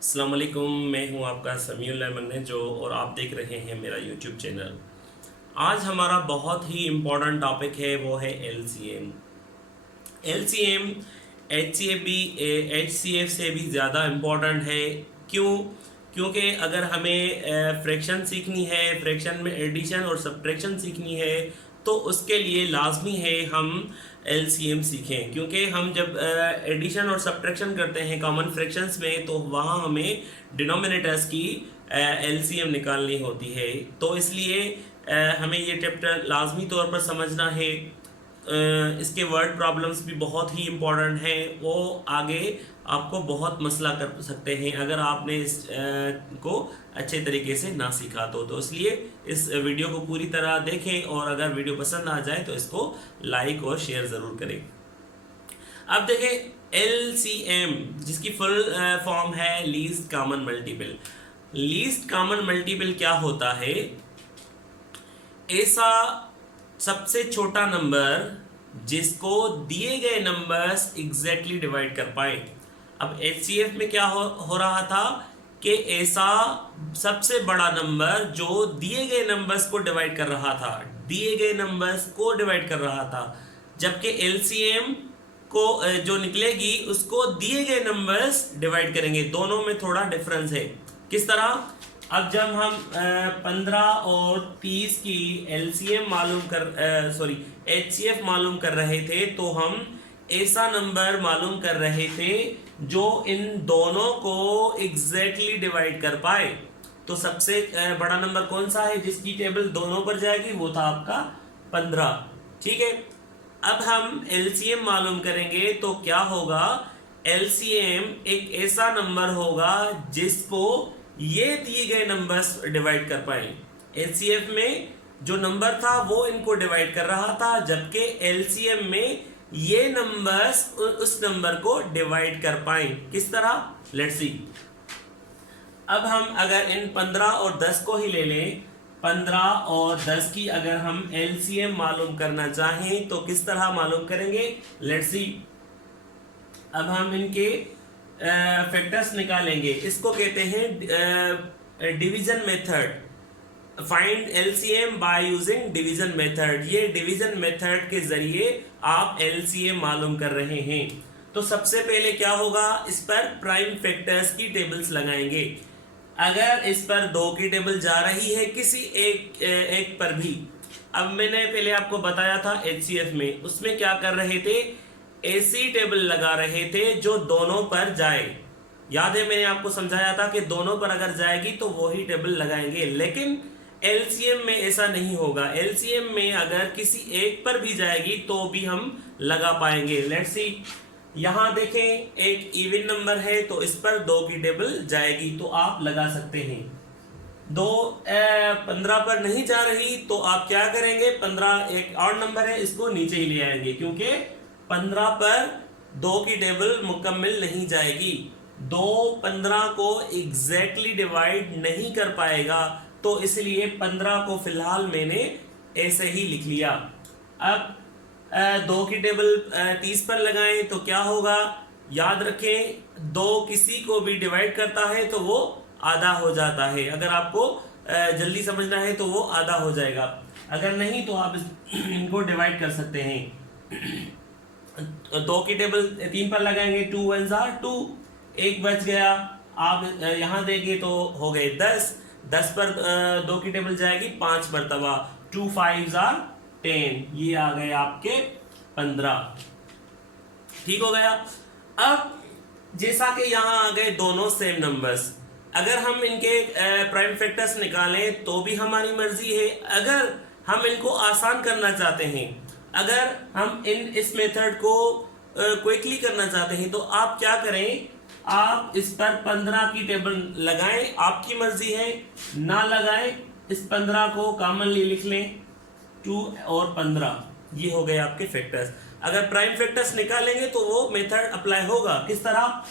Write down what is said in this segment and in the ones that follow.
अस्सलाम वालेकुम, मैं हूं आपका समीउल्लाह मन्ने और आप देख रहे हैं मेरा यूट्यूब चैनल। आज हमारा बहुत ही इम्पोर्टेंट टॉपिक है, वो है एलसीएम। एलसीएम एचसीएफ से भी ज़्यादा इम्पोर्टेंट है। क्यों? क्योंकि अगर हमें फ्रैक्शन सीखनी है, फ्रैक्शन में एडिशन और सब्ट्रैक्शन सीखनी है, तो उसके लिए लाजमी है हम एलसीएम सीखें। क्योंकि हम जब एडिशन और सब्ट्रैक्शन करते हैं कॉमन फ्रैक्शंस में, तो वहाँ हमें डिनोमिनेटर्स की एलसीएम निकालनी होती है। तो इसलिए हमें ये चैप्टर लाजमी तौर पर समझना है। इसके वर्ड प्रॉब्लम्स भी बहुत ही इम्पोर्टेंट हैं, वो आगे आपको बहुत मसला कर सकते हैं अगर आपने इस को अच्छे तरीके से ना सीखा तो इसलिए इस वीडियो को पूरी तरह देखें, और अगर वीडियो पसंद आ जाए तो इसको लाइक और शेयर ज़रूर करें। अब देखें एलसीएम, जिसकी फुल फॉर्म है least common multiple. Least common multiple क्या होता है? ऐसा सबसे छोटा नंबर जिसको दिए गए नंबर्स एग्जैक्टली डिवाइड कर पाए। अब एचसीएफ में क्या हो रहा था कि ऐसा सबसे बड़ा नंबर जो दिए गए नंबर्स को डिवाइड कर रहा था, दिए गए नंबर्स को डिवाइड कर रहा था, जबकि एलसीएम को जो निकलेगी उसको दिए गए नंबर्स डिवाइड करेंगे। दोनों में थोड़ा डिफरेंस है। किस तरह? अब जब हम 15 और 30 की एलसीएम मालूम कर एचसीएफ मालूम कर रहे थे, तो हम ऐसा नंबर मालूम कर रहे थे जो इन दोनों को एग्जैक्टली डिवाइड कर पाए। तो सबसे बड़ा नंबर कौन सा है जिसकी टेबल दोनों पर जाएगी? वो था आपका 15। ठीक है, अब हम एलसीएम मालूम करेंगे तो क्या होगा? एलसीएम एक ऐसा नंबर होगा जिसको ये दिए गए नंबर्स डिवाइड कर पाए। एलसीएफ में जो नंबर था वो इनको डिवाइड कर रहा था, जबकि एलसीएम में ये नंबर्स उस नंबर को डिवाइड कर पाए। किस तरह? Let's see. अब हम अगर इन 15 और 10 को ही ले लें, 15 और 10 की अगर हम एलसीएम मालूम करना चाहें तो किस तरह मालूम करेंगे? Let's see. अब हम इनके फैक्टर्स निकालेंगे। इसको कहते हैं division method. Find LCM by using division method. ये डिवीजन मेथड के जरिए आप एलसीएम मालूम कर रहे हैं। तो सबसे पहले क्या होगा? इस पर प्राइम फैक्टर्स की टेबल्स लगाएंगे। अगर इस पर 2 की टेबल जा रही है किसी एक पर भी, अब मैंने पहले आपको बताया था एचसीएफ में, उसमें क्या कर रहे थे? ऐसी टेबल लगा रहे थे जो दोनों पर जाए। याद है मैंने आपको समझाया था कि दोनों पर अगर जाएगी तो वो ही टेबल लगाएंगे। लेकिन एलसीएम में ऐसा नहीं होगा। एलसीएम में अगर किसी एक पर भी जाएगी तो भी हम लगा पाएंगे। लेट्स सी, यहां देखें एक इवन नंबर है तो इस पर 2 की टेबल जाएगी तो आप लगा सकते हैं। 15 पर नहीं जा रही तो आप क्या करेंगे? 15 एक और नंबर है, इसको नीचे ही ले आएंगे, क्योंकि 15 पर 2 की टेबल मुकम्मल नहीं जाएगी। 2 15 को एग्जैक्टली डिवाइड नहीं कर पाएगा, तो इसलिए 15 को फिलहाल मैंने ऐसे ही लिख लिया। अब 2 की टेबल 30 पर लगाएं तो क्या होगा? याद रखें 2 किसी को भी डिवाइड करता है तो वो आधा हो जाता है। अगर आपको जल्दी समझना है तो वो आधा हो जाएगा, अगर नहीं तो आप इनको डिवाइड कर सकते हैं। 2 की टेबल 3 पर लगाएंगे, 2 1 2, एक बच गया। आप यहां देंगे तो हो गए 10। 10 पर 2 की टेबल जाएगी 5 मरतबा, 2 5 10, ये आ गए आपके 15। ठीक हो गया। अब जैसा कि यहां आ गए दोनों सेम नंबर्स, अगर हम इनके प्राइम फैक्टर्स निकालें तो भी हमारी मर्जी है। अगर हम इनको आसान करना चाहते हैं, अगर हम इस मेथड को क्विकली करना चाहते हैं, तो आप क्या करें? आप इस पर 15 की टेबल लगाएं, आपकी मर्जी है, ना लगाएं। इस 15 को कॉमनली लिख लें, 2 और 15, ये हो गए आपके फैक्टर्स। अगर प्राइम फैक्टर्स निकालेंगे तो वो मेथड अप्लाई होगा। किस तरह?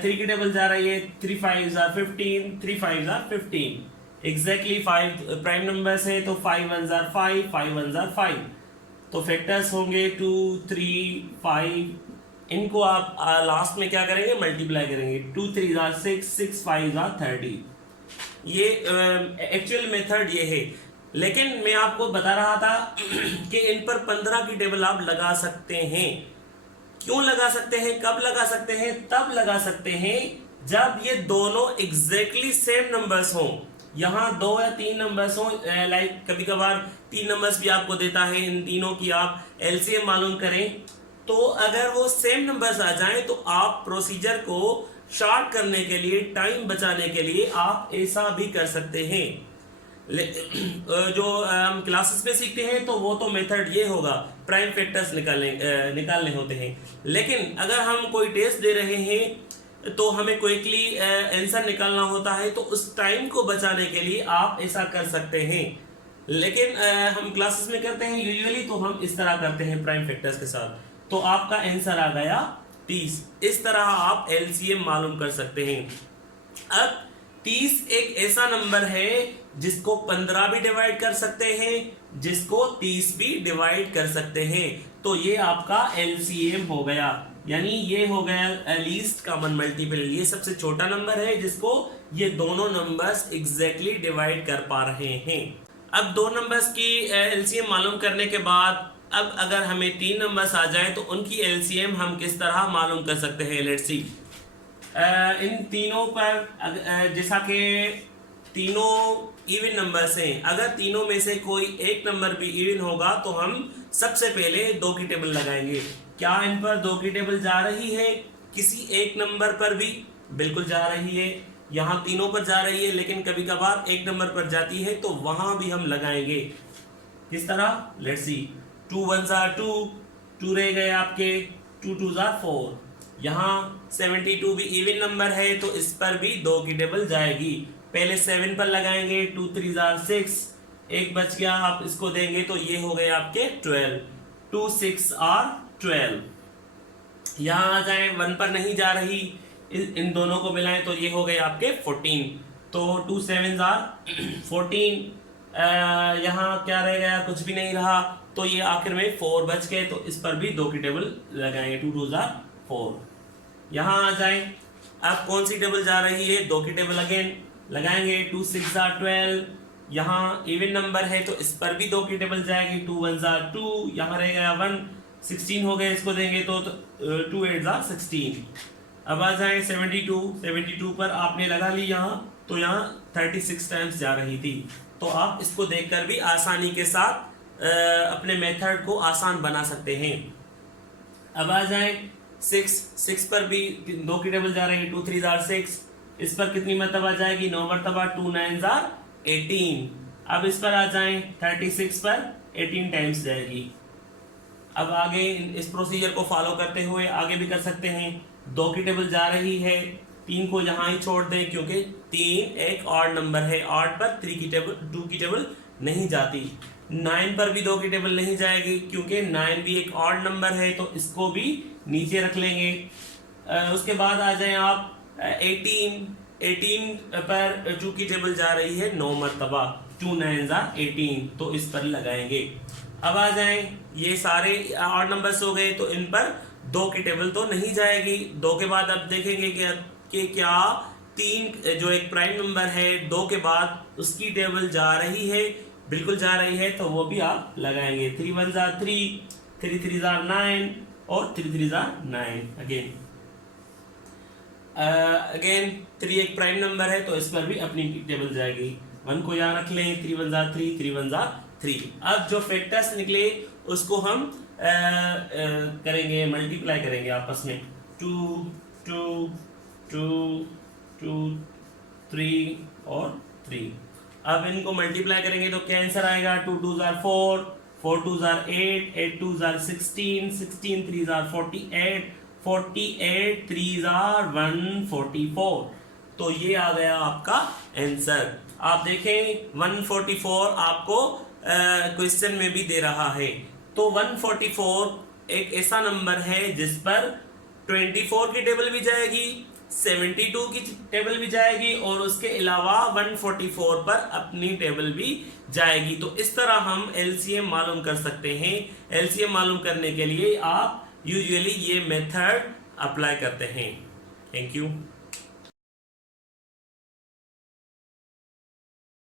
3 की टेबल जा रही है, 3 5 15, 3 5 15, एग्जैक्टली 5 प्राइम नंबर्स है तो 5 1 5, 5 1 5, तो फैक्टर्स होंगे 2 3 5 इनको आप लास्ट में क्या करेंगे, मल्टीप्लाई करेंगे। 2 3 6, 6 5 30। ये एक्चुअल मेथड ये है, लेकिन मैं आपको बता रहा था कि इन पर 15 की टेबल आप लगा सकते हैं। क्यों लगा सकते हैं, कब लगा सकते हैं? तब लगा सकते हैं जब ये दोनों एग्जैक्टली सेम नंबर्स हों। यहाँ 2 या 3 नंबर्स हों, लाइक कभी कभार 3 नंबर्स भी आपको देता है, इन तीनों की आप एलसीएम मालूम करें। तो अगर वो सेम नंबर्स आ जाएं तो आप प्रोसीजर को शॉर्ट करने के लिए, टाइम बचाने के लिए आप ऐसा भी कर सकते हैं। जो हम क्लासेस में सीखते हैं तो वो तो मेथड ये होगा, प्राइम फैक्टर्स निकालने होते हैं। लेकिन अगर हम कोई टेस्ट दे रहे हैं तो हमें क्विकली आंसर निकालना होता है, तो उस टाइम को बचाने के लिए आप ऐसा कर सकते हैं। लेकिन हम क्लासेस में करते हैं यूजुअली, तो हम इस तरह करते हैं प्राइम फैक्टर्स के साथ। तो आपका आंसर आ गया 30। इस तरह आप एलसीएम मालूम कर सकते हैं। अब 30 एक ऐसा नंबर है जिसको 15 भी डिवाइड कर सकते हैं, जिसको 30 भी डिवाइड कर सकते हैं। तो ये आपका एलसीएम हो गया, यानी ये हो गया लीस्ट कॉमन मल्टीपल। ये सबसे छोटा नंबर है जिसको ये दोनों नंबर्स एग्जैक्टली डिवाइड कर पा रहे हैं। अब दो नंबर्स की एलसीएम मालूम करने के बाद, अब अगर हमें 3 नंबर्स आ जाए तो उनकी एलसीएम हम किस तरह मालूम कर सकते हैं। लेट्स सी, इन तीनों पर जैसा कि तीनों इवन नंबर्स हैं, अगर तीनों में से कोई एक नंबर भी इवन होगा तो हम सबसे पहले 2 की टेबल लगाएंगे। क्या इन पर 2 की टेबल जा रही है? किसी एक नंबर पर भी बिल्कुल जा रही है, यहाँ तीनों पर जा रही है, लेकिन कभी कभार एक नंबर पर जाती है तो वहां भी हम लगाएंगे। किस तरह? लेट्स सी, 2 1 2, 2 रह गए आपके, 2 2 4। यहाँ 72 भी इवन नंबर है तो इस पर भी 2 की टेबल जाएगी। पहले 7 पर लगाएंगे, 2 3 6, एक बच गया, आप इसको देंगे तो ये हो गए आपके 12, 2 6 12। यहाँ आ जाए, 1 पर नहीं जा रही, इन दोनों को मिलाएं तो ये हो गए आपके 14। तो 2 7 14। यहाँ क्या रह गया? कुछ भी नहीं रहा, तो ये आखिर में 4 बच गए, तो इस पर भी 2 की टेबल लगाएंगे, 2 2 4। यहाँ आ जाए, अब कौन सी टेबल जा रही है? 2 की टेबल अगेन लगाएंगे, 2 6 12। यहाँ इवन नंबर है तो इस पर भी 2 की टेबल जाएगी, 2 1 2, यहाँ रह गया 1, 16 हो गए, इसको देंगे तो 2 8 16। अब आ जाए 72 पर आपने लगा ली यहाँ, तो यहाँ 36 टाइम्स जा रही थी। तो आप इसको देखकर भी आसानी के साथ अपने मेथड को आसान बना सकते हैं। अब आ जाए 6 पर भी 2 की टेबल जा रही है, 2 3 6। इस पर कितनी मरतबा जाएगी? 9 मरतबा, 2 9 18। अब इस पर आ जाए 36 पर 18 टाइम्स जाएगी। अब आगे इस प्रोसीजर को फॉलो करते हुए आगे भी कर सकते हैं। 2 की टेबल जा रही है, 3 को यहाँ ही छोड़ दें क्योंकि 3 एक ऑड नंबर है, ऑड पर 2 की टेबल नहीं जाती। 9 पर भी 2 की टेबल नहीं जाएगी क्योंकि 9 भी एक ऑड नंबर है, तो इसको भी नीचे रख लेंगे। उसके बाद आ जाए आप 18 पर 2 की टेबल जा रही है 9 मरतबा, 2 9 18, तो इस पर लगाएंगे। अब आ जाए, ये सारे ऑड नंबर्स हो गए तो इन पर 2 की टेबल तो नहीं जाएगी। 2 के बाद अब देखेंगे कि क्या 3 जो एक प्राइम नंबर है 2 के बाद उसकी टेबल जा रही है? बिल्कुल जा रही है, तो वो भी आप लगाएंगे। 3 1 3, 3 3 9 और 3 3 9 अगेन 3 एक प्राइम नंबर है तो इस पर भी अपनी टेबल जाएगी। 1 को यहाँ रख लें, 3 1 3, 3 1 3। अब जो फैक्टर्स निकले उसको हम करेंगे, मल्टीप्लाई करेंगे आपस में। 2 2 2 2 3 और 3। अब इनको मल्टीप्लाई करेंगे तो क्या आंसर आएगा? 2 2 4, 4 2 8, 8 2 16, 16 3 48, 48 3 144। तो ये आ गया आपका आंसर। आप देखें 144 आपको क्वेश्चन में भी दे रहा है। तो 144 एक ऐसा नंबर है जिस पर 24 की टेबल भी जाएगी, 72 की टेबल भी जाएगी और उसके अलावा 144 पर अपनी टेबल भी जाएगी। तो इस तरह हम एलसीएम मालूम कर सकते हैं। एलसीएम मालूम करने के लिए आप यूजुअली ये मेथड अप्लाई करते हैं। Thank you.